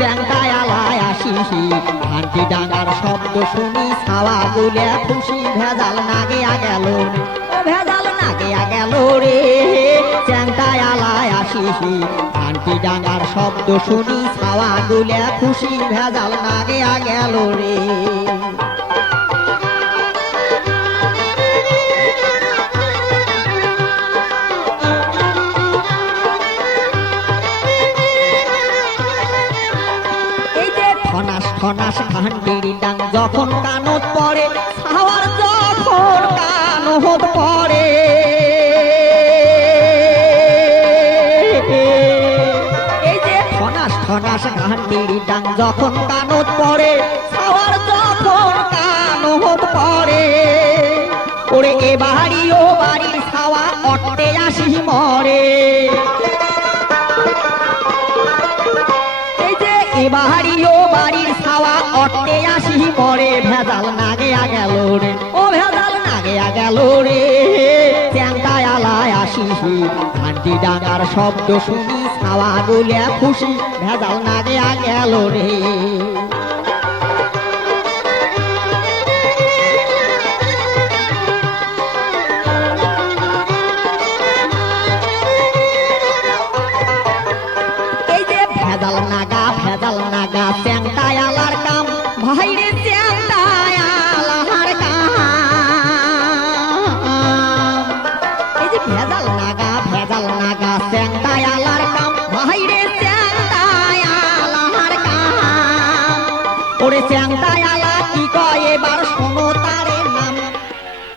চ্যাংটায় আলায় আসি ঘান্টি ডাঙার শব্দ শুনি ছাওয়া গুলে খুশি ভেজাল নাগিয়া গেল ও ভেজাল নাগিয়া গেল রে চ্যাংটায় আলায় আসি ঘান্টি ডাঙার শব্দ শুনি ছাওয়া গুলে খুশি ভেজাল নাগিয়া গেল রে খনাস ঘান্টির ডাং যখন কানত পড়ে ছাওয়ার যখন কানত পড়ে এই যে খনাস ঘান্টির ডাং যখন কানত পড়ে ছাওয়ার যখন কানত পড়ে ওরে এ বাড়ি ও বাড়ির ছাওয়া অট্টে আসি মরে এ বাড়ি ও বাড়ির ছাওয়া অট্টে আসি মরে ভেজাল নাগিয়া গেল রে ও ভেজাল নাগিয়া গেল রে চ্যাংটায় আলায় আসি ঘান্টি ডাঙার শব্দ শুনি ছাওয়া গুলে খুশি ভেজাল নাগিয়া গেল রে ভেজাল নাগা চ্যাংটায় আলার কাম ভাইরে চ্যাংটায় আলার কাম এই যে ভেজাল নাগা চ্যাংটায় আলার কাম ভাইরে চ্যাংটায় আলার কাম ওরে চ্যাংটায় আলা কি কয় এবার শোনো তারে নাম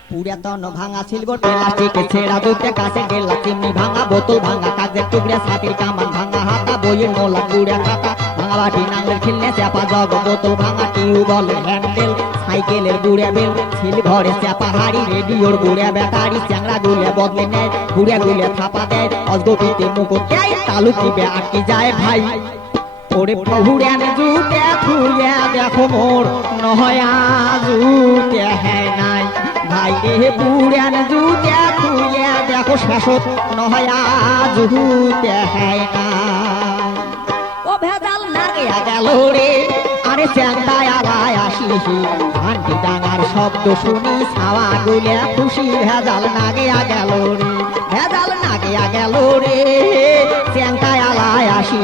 পুরাতন ভাঙা সিলভার প্লাস্টিকে ছেঁড়া দুধে কাছে গেলা চিমনি ভাঙা বোতল ভাঙা কাগজের টুকরা ছাতির কামান ভাঙা হাতা বইয়ের মোলা কুড়া কাটা ভাঙা বাটি নাঙ্গল খিলনে চাপা জগ বোতল ভাঙা টিউবওয়েলের হ্যান্ডেল সাইকেলের বুড়ে বেল সিলভারে চাপা হাড়ি রেডিওর বুড়ে ব্যাটারি চ্যাংড়া গুলে বদলে নেয় বুড়ে গুলে থাপা দেয় অজগবিতে মুকুট দেয় তালু টিপে আটকে যায় ভাই ওরে পুহুড়েন জুতে থুইয়া দেখো মোর নহয়া জুতে হ্যাঁ নাই ভাই রে পুড়েন জুতে থুইয়া দেখো শেষত নহয়া জুতে হ্যাঁ নাই ও ভেজাল নাগিয়া গেল রে আরে চ্যাংটায় আলায় আসি ঘান্টি ডাঙার শব্দ শুনি ছাওয়া গুলে খুশি ভেজাল নাগিয়া গেল রে ভেজাল নাগিয়া গেল রে চ্যাংটায় আলায় আসি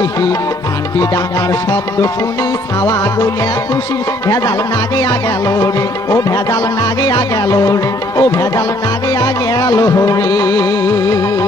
ঘান্টি ডাঙার শব্দ শুনি ছাওয়া গুলে খুশি ভেজাল নাগিয়া গেল রে ও ভেজাল নাগিয়া গেল রে ও ভেজাল নাগিয়া গেল রে